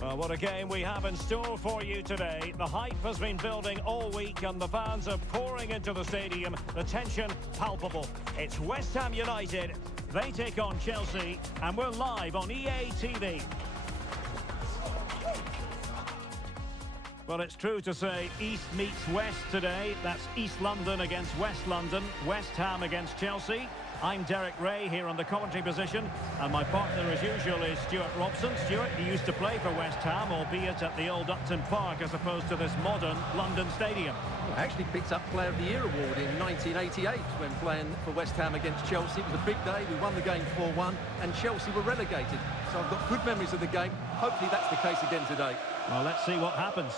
Well, what a game we have in store for you today. The hype has been building all week and the fans are pouring into the stadium. The tension palpable. It's West Ham United. They take on Chelsea and we're live on EA TV. Well, it's true to say East meets West today. That's East London against West London, West Ham against Chelsea. I'm Derek Ray here on the commentary position, and my partner as usual is Stuart Robson. Stuart, he used to play for West Ham, albeit at the old Upton Park as opposed to this modern London stadium. Well, I actually picked up Player of the Year award in 1988 when playing for West Ham against Chelsea. It was a big day. We won the game 4-1 and Chelsea were relegated. So I've got good memories of the game. Hopefully that's the case again today. Well, let's see what happens.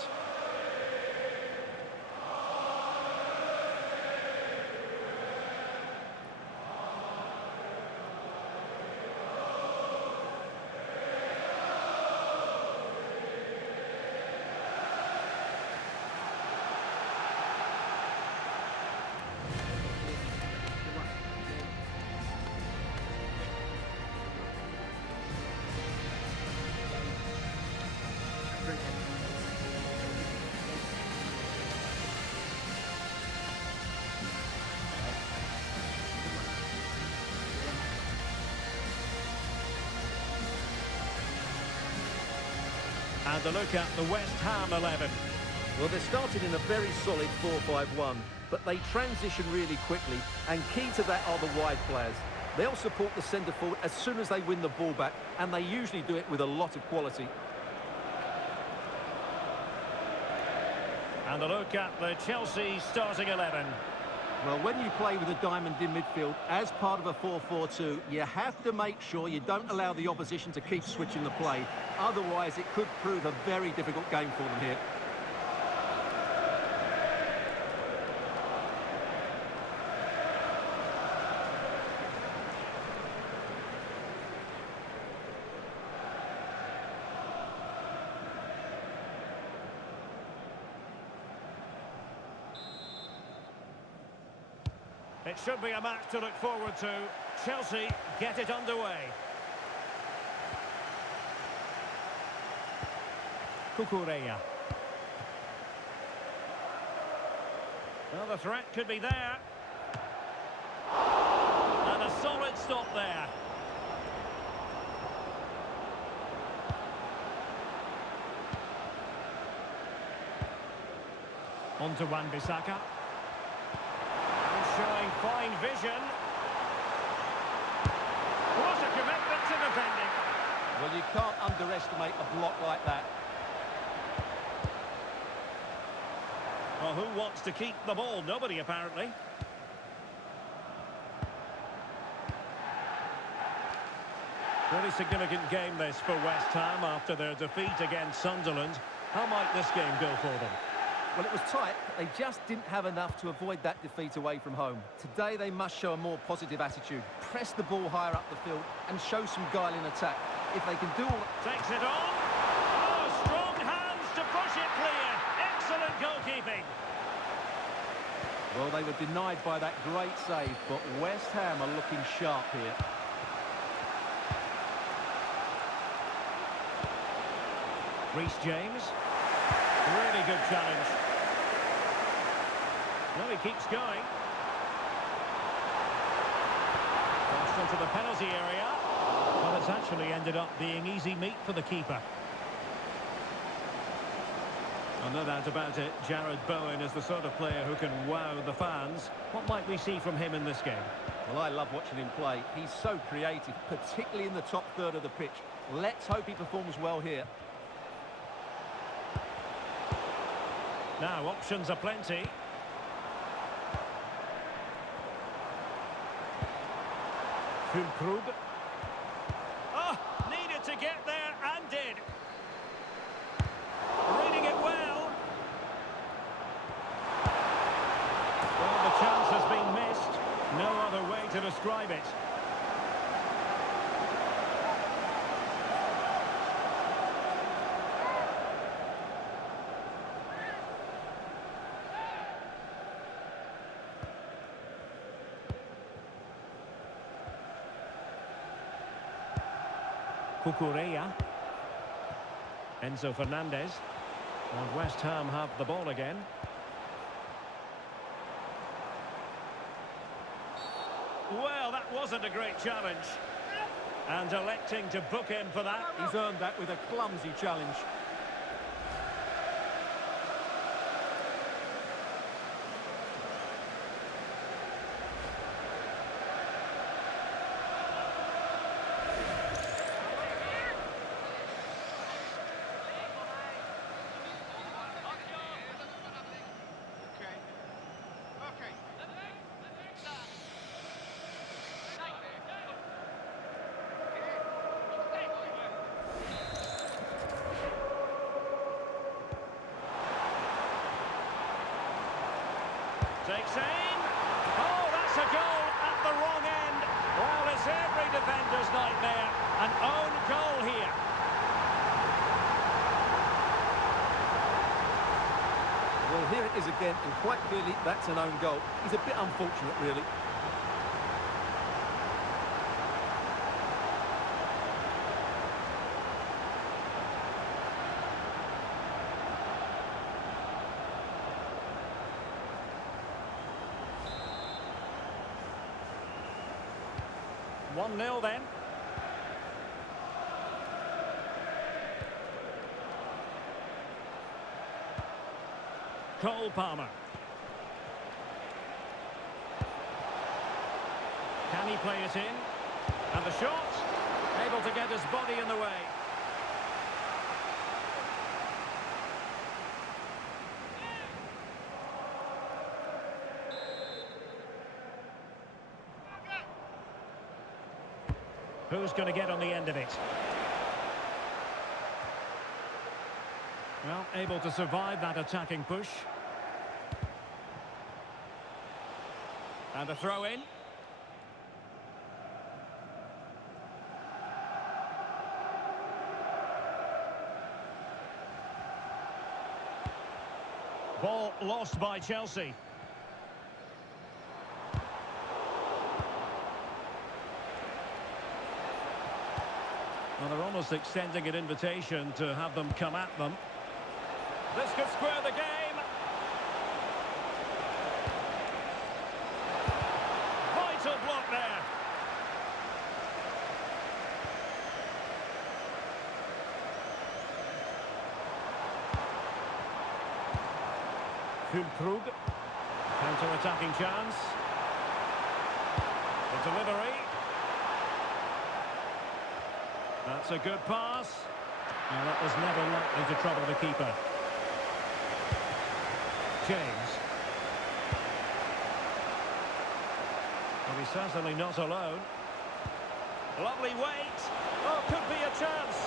And a look at the West Ham 11. Well, they started in a very solid 4-5-1, but they transition really quickly, and key to that are the wide players. They'll support the centre forward as soon as they win the ball back, and they usually do it with a lot of quality. And a look at the Chelsea starting 11. Well, when you play with a diamond in midfield as part of a 4-4-2, you have to make sure you don't allow the opposition to keep switching the play. Otherwise, it could prove a very difficult game for them here. It should be a match to look forward to. Chelsea get it underway. Cucurella. Well, the threat could be there. And a solid stop there. On to Wan-Bissaka. Showing fine vision. What a commitment to defending. Well, you can't underestimate a block like that. Well, who wants to keep the ball? Nobody, apparently. Really significant game this for West Ham after their defeat against Sunderland. How might this game go for them? Well, it was tight. They just didn't have enough to avoid that defeat away from home. Today, they must show a more positive attitude, press the ball higher up the field and show some guile in attack. If they can do all... Takes it on. Oh, strong hands to push it clear. Excellent goalkeeping. Well, they were denied by that great save, but West Ham are looking sharp here. Reece James. Really good challenge. Well, he keeps going. Crossed into the penalty area. Well, it's actually ended up being easy meat for the keeper. Well, no doubt about it, Jared Bowen is the sort of player who can wow the fans. What might we see from him in this game? Well, I love watching him play. He's so creative, particularly in the top third of the pitch. Let's hope he performs well here. Now, options are plenty. Füllkrug. Oh, needed to get there and did. Reading it well. Well, the chance has been missed. No other way to describe it. Cucurella. Enzo Fernandez. And West Ham have the ball again. Well, that wasn't a great challenge. And electing to book him for that. He's earned that with a clumsy challenge. Takes aim. Oh, that's a goal at the wrong end. Well, it's every defender's nightmare. An own goal here. Well, here it is again, and quite clearly that's an own goal. He's a bit unfortunate, really. One 0 then. Cole Palmer. Can he play it in? And the shot. Able to get his body in the way. Who's going to get on the end of it? Well, able to survive that attacking push. And a throw in. Ball lost by Chelsea. Well, they're almost extending an invitation to have them come at them. This could square the game. Vital block there. Füllkrug. Counter-attacking chance. The delivery. That's a good pass. Now that was never likely to trouble the keeper. James. Well, he's certainly not alone. Lovely weight. Oh, could be a chance.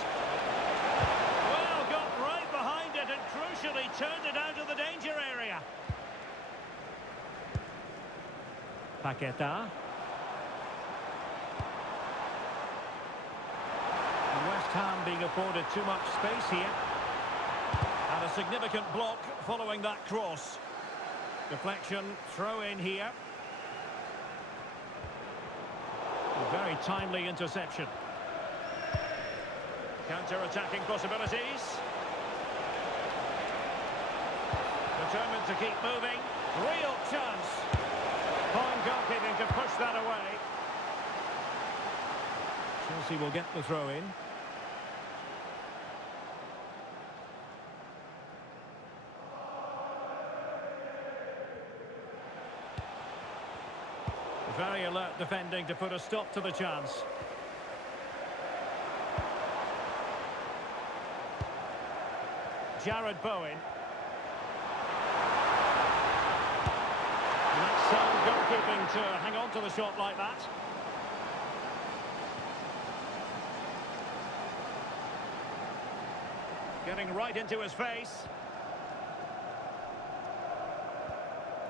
Well, got right behind it and crucially turned it out of the danger area. Paqueta. West Ham being afforded too much space here. And a significant block following that cross. Deflection, throw in here. A very timely interception. Counter-attacking possibilities. Determined to keep moving. Real chance. Fine goalkeeping to push that away. Chelsea will get the throw in. Very alert defending to put a stop to the chance. Jared Bowen. And that's sound goalkeeping to hang on to the shot like that. Getting right into his face.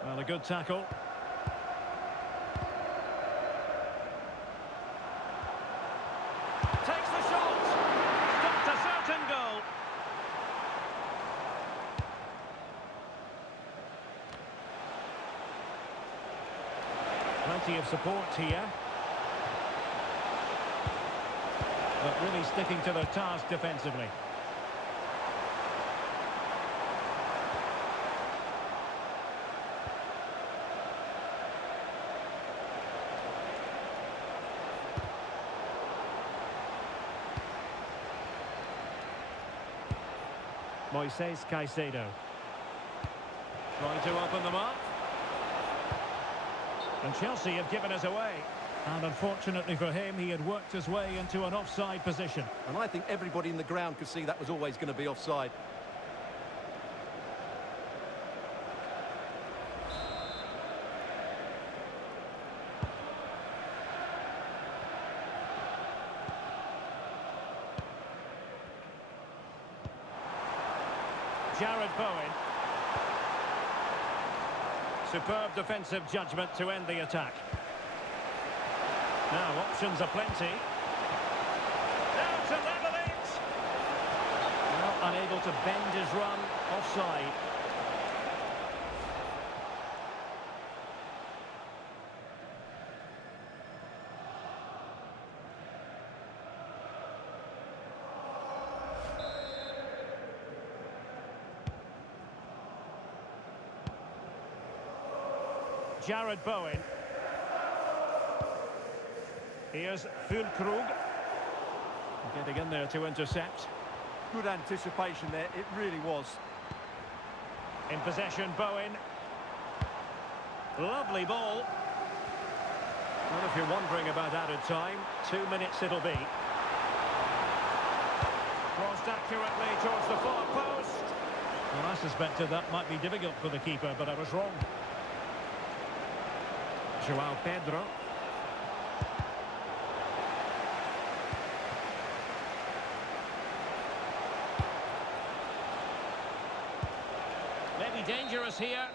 Well, a good tackle. Takes the shot. Stopped a certain goal. Plenty of support here. But really sticking to their task defensively. Moises Caicedo. Trying to open them up. And Chelsea have given us away. And unfortunately for him, he had worked his way into an offside position. And I think everybody in the ground could see that was always going to be offside. Jared Bowen. Superb defensive judgment to end the attack. Now, options are plenty. Now to level it! Well, unable to bend his run, offside. Jared Bowen. Here's Füllkrug. Getting in there to intercept. Good anticipation there, it really was. In possession, Bowen. Lovely ball. Well, if you're wondering about added time, 2 minutes it'll be. Crossed accurately towards the far post. Well, I suspected that might be difficult for the keeper, but I was wrong. João Pedro. Maybe dangerous here.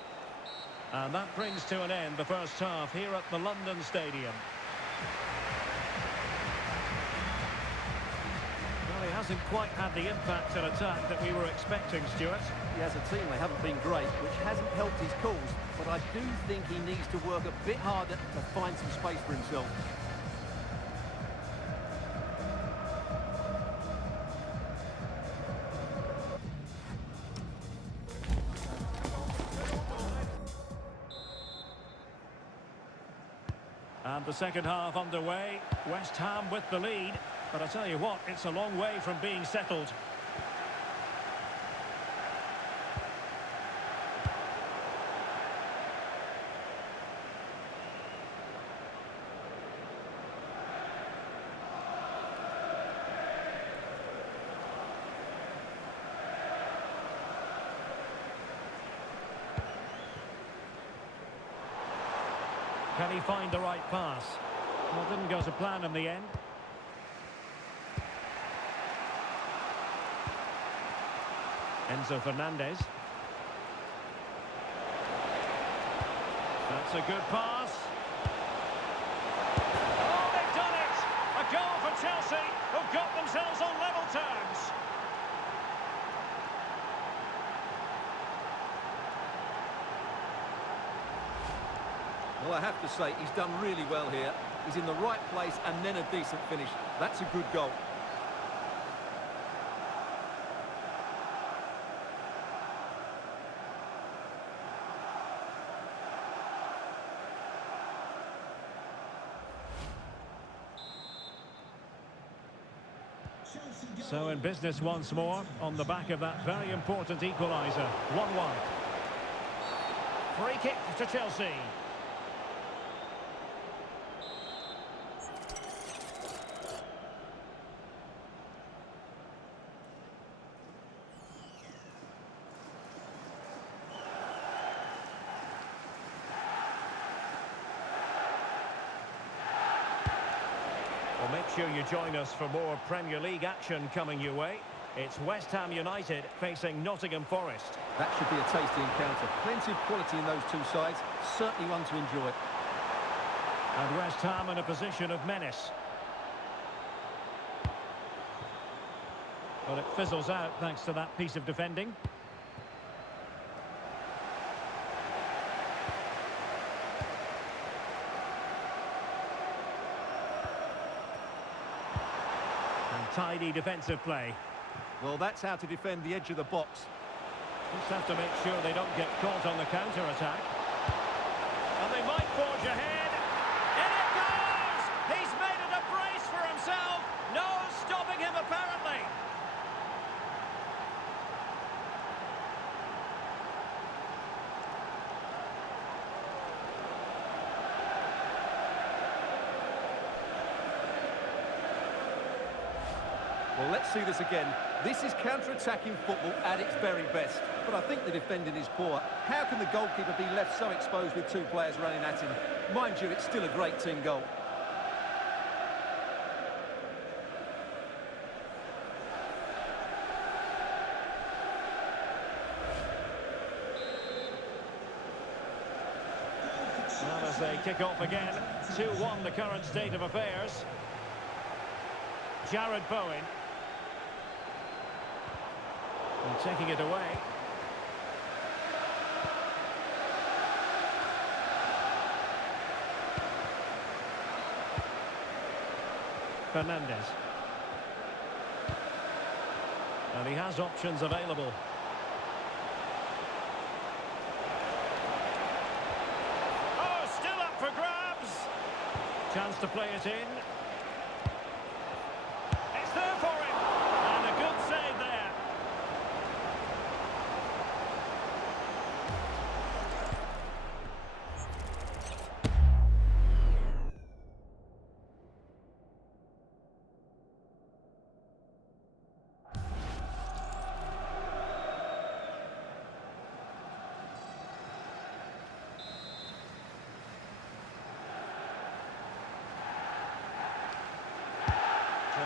And that brings to an end the first half here at the London Stadium. Well, he hasn't quite had the impact and attack that we were expecting, Stuart. Yeah, as a team, they haven't been great, which hasn't helped his cause. But I do think he needs to work a bit harder to find some space for himself. And the second half underway. West Ham with the lead. But I tell you what, it's a long way from being settled. Can he find the right pass? Well, didn't go to plan in the end. Enzo Fernandez. That's a good pass. Oh, they've done it! A goal for Chelsea, who've got themselves on level terms. Well, I have to say, he's done really well here. He's in the right place and then a decent finish. That's a good goal. So in business once more, on the back of that very important equaliser. 1-1. Free kick to Chelsea. Well, make sure you join us for more Premier League action coming your way. It's West Ham United facing Nottingham Forest. That should be a tasty encounter. Plenty of quality in those two sides. Certainly one to enjoy. And West Ham in a position of menace. But it fizzles out thanks to that piece of defending. Tidy defensive play. Well, that's how to defend the edge of the box. Just have to make sure they don't get caught on the counter-attack. And they might forge ahead. In it goes! He's made it a brace for himself. No stopping him, apparently. Well, let's see this again. This is counter-attacking football at its very best. But I think the defending is poor. How can the goalkeeper be left so exposed with two players running at him? Mind you, it's still a great team goal. Well, as they kick off again, 2-1 the current state of affairs. Jared Bowen. And taking it away. Fernandez. And he has options available. Oh, still up for grabs. Chance to play it in. It's there for him. And a good save there.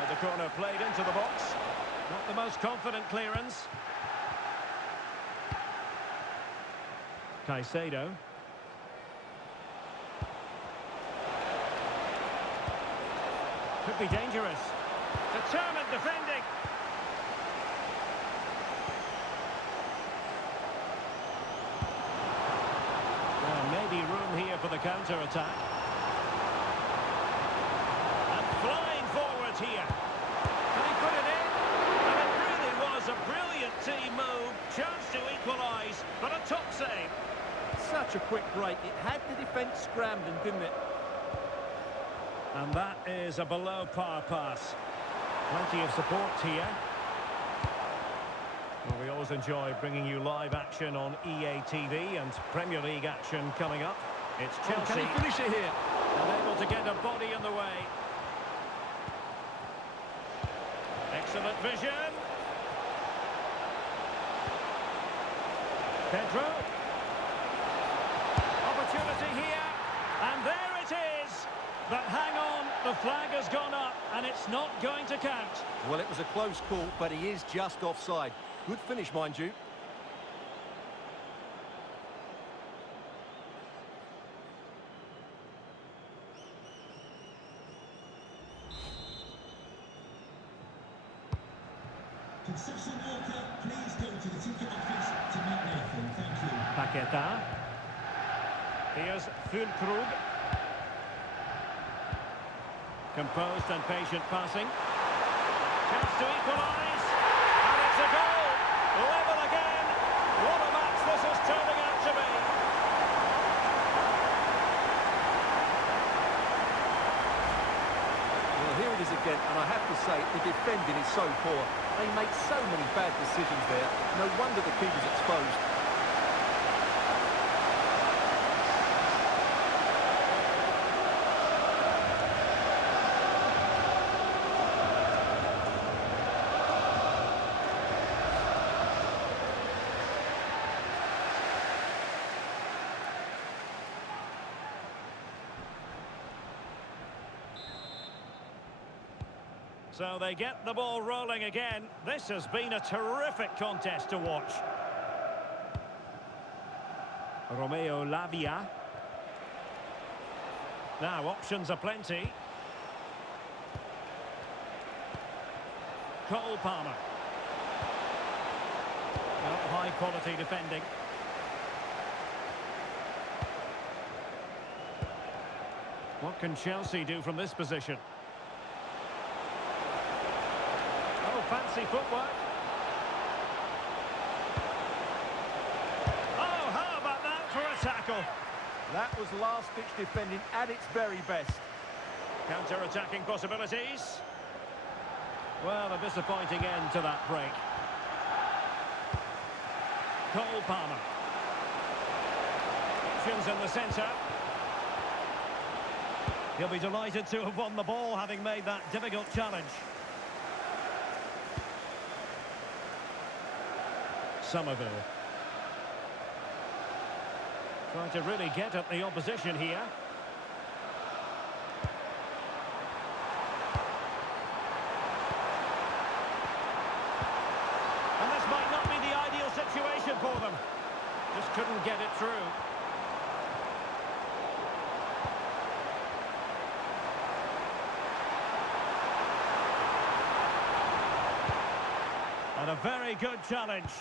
The corner played into the box. Not the most confident clearance. Caicedo. Could be dangerous. Determined defending. Well, maybe room here for the counter-attack. And flying forward here. Can he put it in? And it really was a brilliant team move. Chance to equalise, but a top save. Such a quick break. It had the defence scrambling, didn't it? And that is a below-par pass. Plenty of support here. Well, we always enjoy bringing you live action on EA TV and Premier League action coming up. It's Chelsea. Can he finish it here? Unable to get a body in the way. Excellent vision. Pedro. Opportunity here. And there it is. But hang on, the flag has gone up and it's not going to count. Well, it was a close call, but he is just offside. Good finish, mind you. Concession worker, please go to the ticket office to make the refund. Thank you. Paqueta. Here's Füllkrug. Composed and patient passing. Chance to equalise. And it's a goal. Level again. What a match this is turning out to be. Well, here it is again, and I have to say, the defending is so poor. They make so many bad decisions there. No wonder the keeper's exposed. So they get the ball rolling again. This has been a terrific contest to watch. Romeo Lavia. Now, options are plenty. Cole Palmer. Well, high quality defending. What can Chelsea do from this position? Fancy footwork. Oh, how about that for a tackle? That was last-ditch defending at its very best. Counter-attacking possibilities. Well, a disappointing end to that break. Cole Palmer. Options in the centre. He'll be delighted to have won the ball, having made that difficult challenge. Somerville. Trying to really get at the opposition here. And this might not be the ideal situation for them. Just couldn't get it through. And a very good challenge.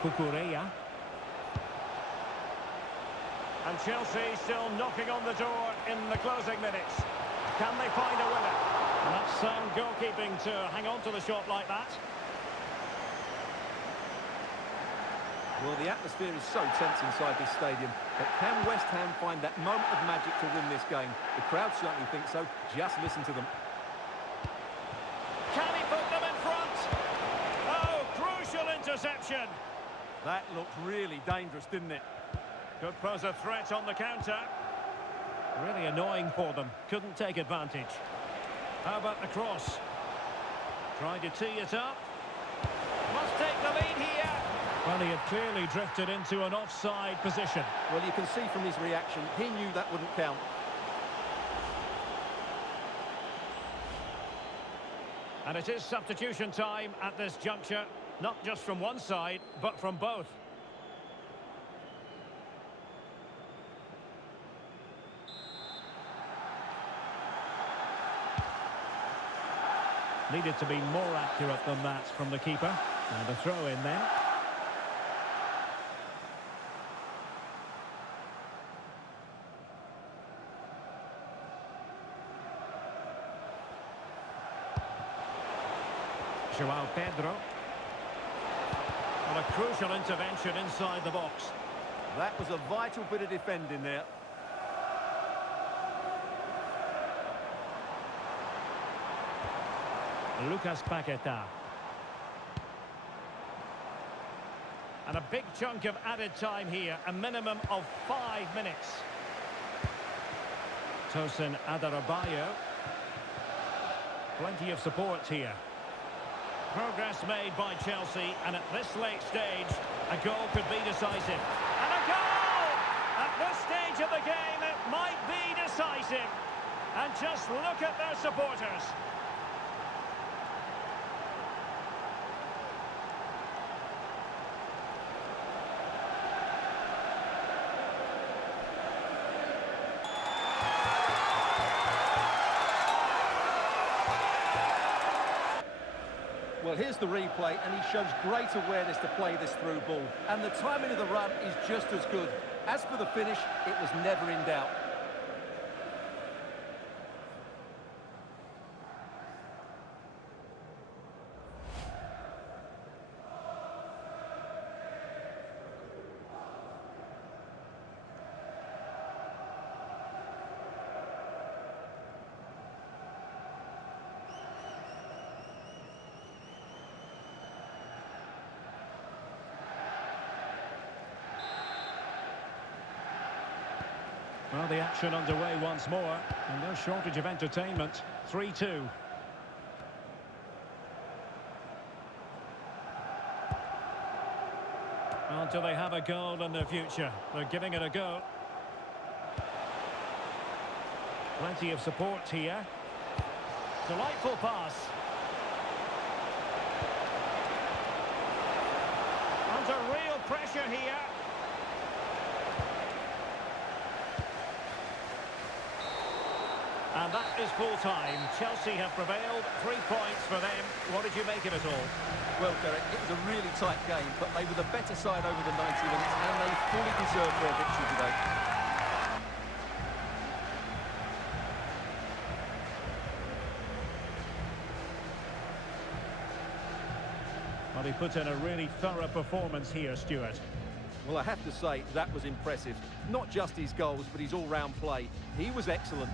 Cucurella. And Chelsea still knocking on the door in the closing minutes. Can they find a winner? And that's sound goalkeeping to hang on to the shot like that. Well, the atmosphere is so tense inside this stadium, but can West Ham find that moment of magic to win this game? The crowd certainly think so. Just listen to them. Can he put them in front? Oh, crucial interception. That looked really dangerous, didn't it? Could pose a threat on the counter. Really annoying for them. Couldn't take advantage. How about the cross? Trying to tee it up. Must take the lead here. Well, he had clearly drifted into an offside position. Well, you can see from his reaction, he knew that wouldn't count. And it is substitution time at this juncture. Not just from one side, but from both. Needed to be more accurate than that from the keeper. And a throw in then. João Pedro. Well, a crucial intervention inside the box. That was a vital bit of defending there. Lucas Paquetá. And a big chunk of added time here, a minimum of 5 minutes. Tosin Adarabioyo. Plenty of support here. Progress made by Chelsea, and at this late stage, a goal could be decisive. And a goal! At this stage of the game, it might be decisive. And just look at their supporters. Well, here's the replay, and he shows great awareness to play this through ball. And the timing of the run is just as good. As for the finish, it was never in doubt. Well, the action underway once more, and no shortage of entertainment. 3-2. Well, do they have a goal in their future? They're giving it a go. Plenty of support here. Delightful pass. Under real pressure here. And that is full-time. Chelsea have prevailed. 3 points for them. What did you make of it all? Well, Derek, it was a really tight game, but they were the better side over the 90 minutes, and they fully deserved their victory today. Well, he put in a really thorough performance here, Stuart. Well, I have to say, that was impressive. Not just his goals, but his all-round play. He was excellent.